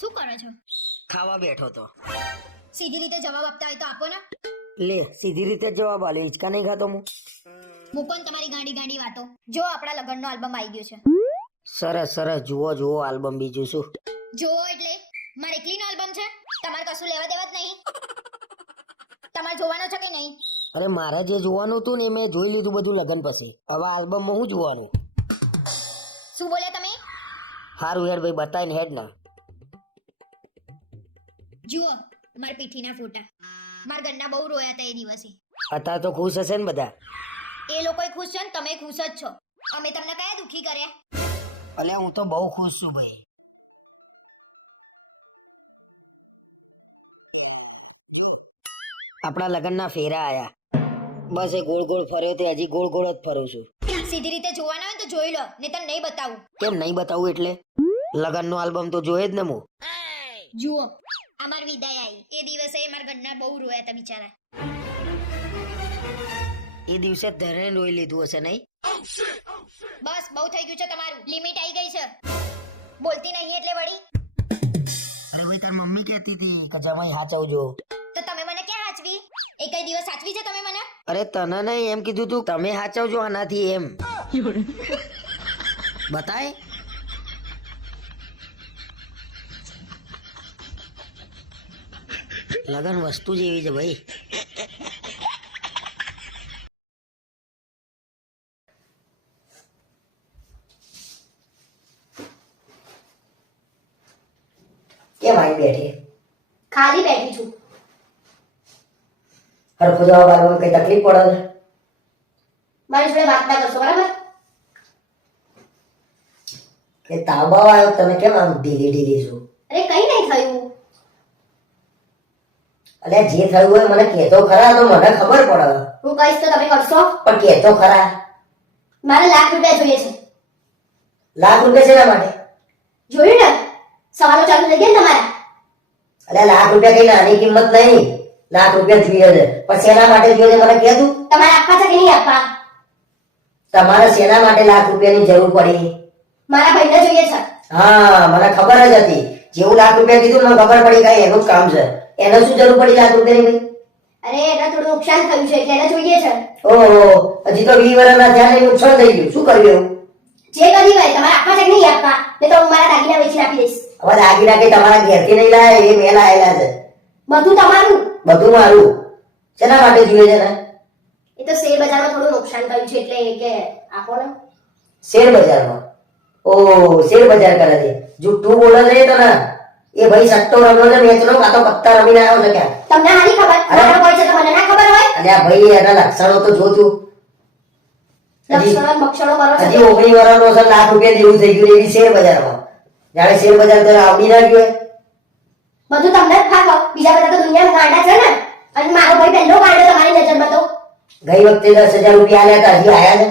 શું કરો છો? ખાવા બેઠો તો. સીધી રીતે જવાબ આપતા હોય તો આપો ને. લે સીધી રીતે જવાબ આલે હિંચકા નહીં ખાતો હું. મૂકો ને તમારી ગાંડી ગાંડી વાતો. જો આપણા લગ્નનો આલ્બમ આવી ગયો છે. સરસ સરસ જુઓ જુઓ આલ્બમ બીજું શું? જુઓ એટલે મારે એકલીનો આલ્બમ છે. તમારે કશું લેવા દેવા જ નહીં. તમારે જોવાનો છે કે નહીં? અરે મારે જે જોવાનું હતું ને મેં જોઈ લીધું બધું લગન પછી. હવે આલ્બમમાં હું જોવાનું? શું બોલ્યા તમે? હારું હેડ ભાઈ બતાવીને હેડ ના. જુઓ માર પીઠીના ફોટા. માર ગન્ના બહુ રોયા હતા એ દિવસે. અત્યારે તો ખુશ હશે ને બધા? એ લોકોય ખુશ છે ને તમે ખુશ જ છો. અમે તમને કયા દુખી કર્યા? અલે હું તો બહુ ખુશ છું ભાઈ. આપણા લગ્નના ફેરા આયા. બસ એ ગોળ ગોળ ફર્યો તે હજી ગોળ ગોળ જ ફરું છું. સીધી રીતે જોવાના હોય તો જોઈ લો નહીં તો નહીં બતાવું. કેમ નહીં બતાવું એટલે? લગનનો આલ્બમ તો જોયે જ ને હું. જુઓ. અમાર વિદાય આવી એ દિવસે મારા ઘરના બહુ રોયા હતા બિચારા. એ દિવસે ધરણ રોઈ લીધું હશે નહીં? બસ બહુ થઈ ગયું છે તમારું. લિમિટ આવી ગઈ છે. બોલતી નહીં એટલે વળી. અરે ભાઈ તાર મમ્મી કહેતી હતી કે જમાઈ હાચવજો. તો તમે મને ક્યાં હાચવી? એ કઈ દિવસ સાચવી છે તમે મને? અરે તને નહીં એમ કીધું તું તમે હાચવજો આનાથી એમ. બતાય. લગન વસ્તુ જેવી છે ભાઈ. કેમ આવી બેઠી? ખાલી બેઠી છું. હરખો જવાબ આપવામાં કઈ તકલીફ પડે મારી જોડે વાત ના કરશો બરાબર? તાબાવ આવ્યો તમે કેમ આમ ઢીલી ઢીલી છો? અરે કઈ નહીં થયું. અલ્યા જે થયું હોય મને કહેતો ખરા તો મને ખબર પડે. હું કહીશ તો તમે કરશો? પણ કહેતો ખરા. મારે લાખ રૂપિયા જોઈએ છે. લાખ રૂપિયા શેના માટે? જોયું ને? સવાલો ચાલુ થઈ ગયા તમારા? અલ્યા લાખ રૂપિયા કઈ નાની કિંમત નહીં. લાખ રૂપિયા જોઈએ છે. પણ શેના માટે જોઈએ મને કહે તું? તમારે આપવા છે કે નહીં આપવા? તમારે શેના માટે લાખ રૂપિયાની જરૂર પડી? મારા ભાઈને જોઈએ છે. હા મને ખબર જ હતી. જેવું લાખ રૂપિયા કીધું મને ખબર પડી ગઈ એનું જ કામ છે. એને શું જરૂર પડી લાખ રૂપિયાની અરે એને થોડું નુકસાન થયું છે એટલે એને જોઈએ છે. ઓહો હજી તો વીસ વર્ષના ધ્યાન નુકસાન થઈ ગયું. શું કર્યું એવું? જે કરી હોય તમારે આપવા છે નહીં આપવા. ને તો હું મારા દાગીના વેચી આપી દઈશ. હવે દાગીના કઈ તમારા ઘેરથી નહીં લાયા એ મેં લાયેલા છે. બધું તમારું. બધું મારું. શેના માટે જોઈએ છે ને એ તો શેર બજારમાં થોડું નુકસાન થયું છે એટલે કે આપો ને. શેર બજારમાં ઓ શેર બજાર કરે છે. જુઠ્ઠું બોલે છે રે તો ના એ ભાઈ સટ્ટો રમ્યો છે મેચ નો કાતો પત્તા રમીને આવ્યો છે ક્યાં? તમને હાની ખબર? અરે. મારો કોઈ છે તો મને ના ખબર હોય? આ ભાઈ એના લક્ષણો તો જો તું લક્ષણો બક્ષણો કરો છો. હજી ઓગણી વર્ષનો છે લાખ રૂપિયા જેવું થઈ ગયું એવી શેર બજારમાં. જાણે શેર બજાર તો આવડી ના ગયું બધું તમને જ બીજા બધા તો દુનિયા ગાંડા છે ને. અને મારો ભાઈ પહેલો ગાંડો તમારી નજરમાં તો. ગઈ વખતે દસ હજાર રૂપિયા આલ્યા હતા હજી આયા છે?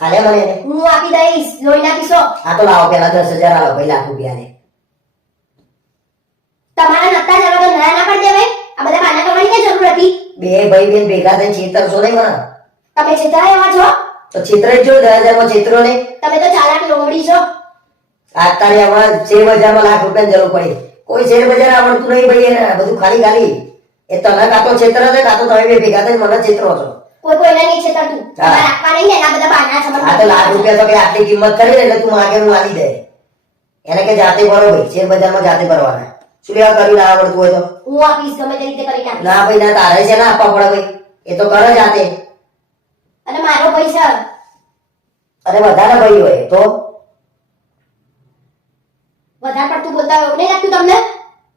આલ્યા મને હું આપી દઈશ લોહી નાખીશો આ તો લાવો પેલા દસ હજાર આલો ભાઈ લાખ રૂપિયા ને તમારા નતા જવા તો ના ના પડ દેવાય આ બધા બાના કમાણી કે જરૂર હતી. બે ભાઈ બેન ભેગા થઈને છેતરશો નહીં મને. તમે છેતરાય એવા છો? તો છેતરે જ દસ હજારમાં છેતરો નહીં. તમે તો ચાલાક લોમડી છો. અત્યારે હમણાં શેર બજારમાં લાખ રૂપિયાની જરૂર પડી. કોઈ શેર બજાર આવડતું નહીં ભાઈ બધું ખાલી ખાલી. એ તને કાં તો છેતર છે કાં તો તમે બે ભેગા થઈને મને છેતરો છો. કોઈ કોઈને નહીં છેતરતું તમારે આપવા નહીં ને એના બધા બાના છે આ તો લાખ રૂપિયા તો કે આટલી કિંમત કરી એટલે તું માગે હું આવી દે. એને કે જાતે ભરો ભાઈ શેર બજારમાં જાતે ભરવાના. શું લેવા કર્યું? ના આવડતું હોય તો. હું આપીશ ગમે તે રીતે કરી નાખ ના ભાઈ ના તારે છે ના આપવા પડે ભાઈ. એ તો કરે જાતે. અને મારો પૈસા અરે વધારે ભાઈ હોય તો? વધારે પડતું બોલતા હોય એવું નહીં લાગતું તમને?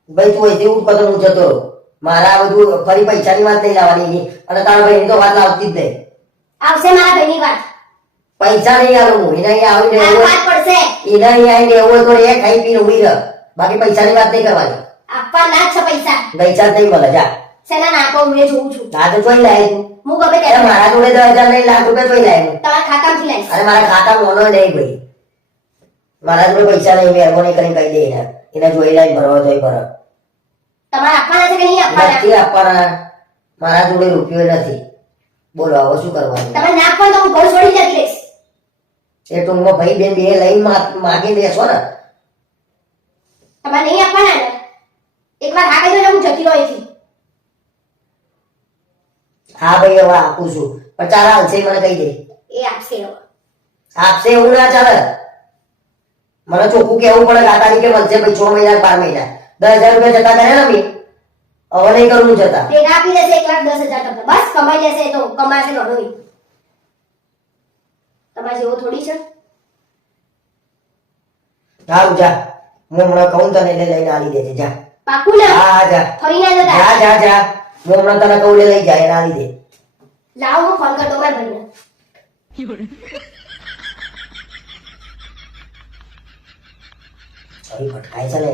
ભાઈ તું અહીંથી ઉઠ પછી હું જતો રહું. મારા બધું ફરી પૈસાની વાત નહીં લાવવાની. અને તારા ભાઈની તો વાત લાવતી જ નહીં. આવશે મારા ભાઈની વાત. પૈસા નહીં આલું. હું એના અહીંયા આવીને એવું વાત પડશે. એના અહીંયા આવીને એવું તો એ ખાઈ પીને ઊભી રહ. બાકી પૈસાની વાત નહીં કરવાની. આપવા ના જ છે પૈસા. પૈસા જ નહીં મળે જા. સેના હું એ જોઉં છું. હા તો જોઈ લાય તું. હું ગમે ત્યારે મારા જોડે દસ હજાર નહીં લાખ રૂપિયા જોઈ લાય તમારા તમારા ખાતામાંથી લઈશ. અરે મારા ખાતા મોનો નહીં ભાઈ. મારા જોડે પૈસા નહીં મહેરબાની કરીને કહી દે એને. એને જોઈ લાઈને ભરવા જોઈ ભરો. તમારે આપવાના છે કે નહીં આપવાના? નથી આપવાના. મારા જોડે રૂપિયો નથી. બોલો હવે શું કરવાનું? તમે ના આપવા તો હું ઘર છોડી જતી રહીશ એ ટૂંકમાં ભાઈ બેન બે લઈને માગી દેશો ને. તમારે નહીં આપવાના ને? એકવાર હા કહી દો હું જતી રહી છું હા ભાઈ હવે આપું છું. પણ ચાલ હાલશે મને કહી દે. એ આપશે હવે. આપશે એવું ના ચાલે. મને ચોખ્ખું કેવું પડે કે આ તારીખે મળશે ભાઈ છ મહિના બાર મહિના. દસ હજાર રૂપિયા જતા કરે ને હવે નહીં કરવું જતા. પેટ આપી દેશે એક લાખ દસ હજાર તમને. બસ કમાઈ લેશે તો કમાશે ઘણો. તમારે જેવો થોડી છે? સારું જા. હું હમણાં કહું તને એટલે લઈને આલી દેજે જા. પાકું ને હા જા. ફરી ના જતા જા જા જા. હું હમણાં તને કહું લઈ જાય એને આલી દે. લાવો હું ફોન કરતો મારા ભાઈને. ભટકાય છે ને.